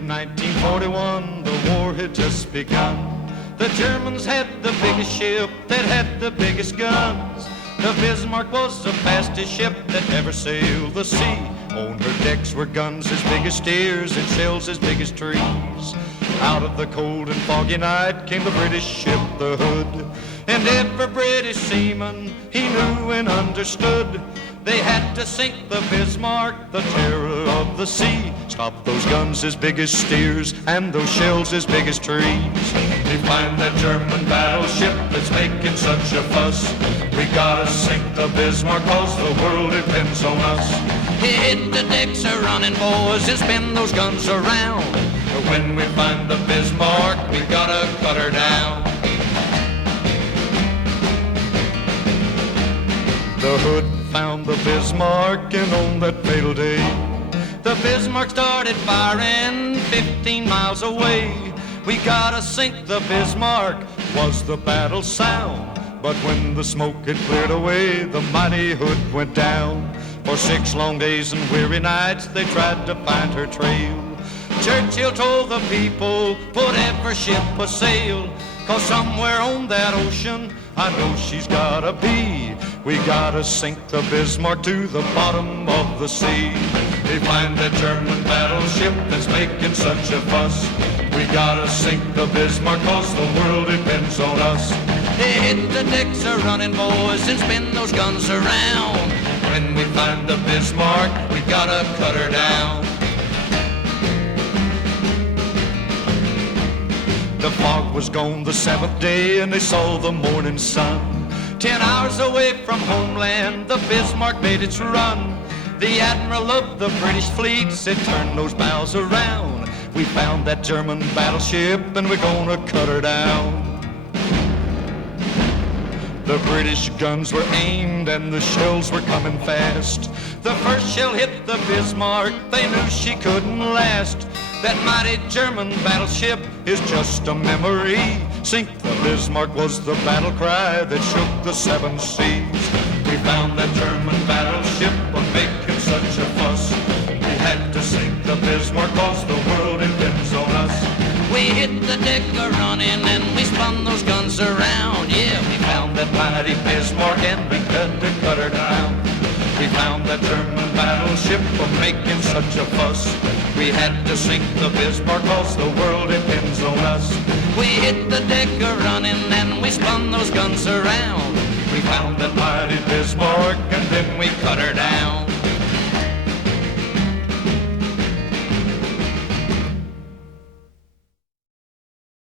of 1941, the war had just begun. The Germans had the biggest ship that had the biggest guns. The Bismarck was the fastest ship that ever sailed the sea. On her decks were guns as big as steers and shells as big as trees. Out of the cold and foggy night came the British ship, the Hood. And every British seaman, he knew and understood, they had to sink the Bismarck, the terror of the sea. Stop those guns as big as steers and those shells as big as trees. They find that German battleship that's making such a fuss. We gotta sink the Bismarck, cause the world depends on us. Hit the decks a running, boys, and spin those guns around. But when we find the Bismarck, we gotta cut her down. The Hood found the Bismarck, and on that fatal day, the Bismarck started firing 15 miles away. We gotta sink the Bismarck, was the battle sound. But when the smoke had cleared away, the mighty Hood went down. For 6 long days and weary nights, they tried to find her trail. Churchill told the people, put every ship a sail, cause somewhere on that ocean, I know she's gotta be. We gotta sink the Bismarck to the bottom of the sea. They find that German battleship that's making such a fuss. We gotta sink the Bismarck, cause the world depends on us. Hit the decks a running, boys, and spin those guns around. When we find the Bismarck, we gotta cut her down. The fog was gone the 7th day, and they saw the morning sun. 10 hours away from homeland, the Bismarck made its run. The admiral of the British fleet said, turn those bows around. We found that German battleship, and we're gonna cut her down. The British guns were aimed and the shells were coming fast. The first shell hit the Bismarck, they knew she couldn't last. That mighty German battleship is just a memory. Sink the Bismarck was the battle cry that shook the 7 seas. We found that German battleship was making such a fuss. We had to sink the Bismarck cause the world depends on us. We hit the deck a-running and we spun those guns around. Yeah, we found that mighty Bismarck and we had to cut her down. We found that German battleship was making such a fuss. We had to sink the Bismarck cause the world depends on us. We hit the deck a-running and we spun those guns around. We found that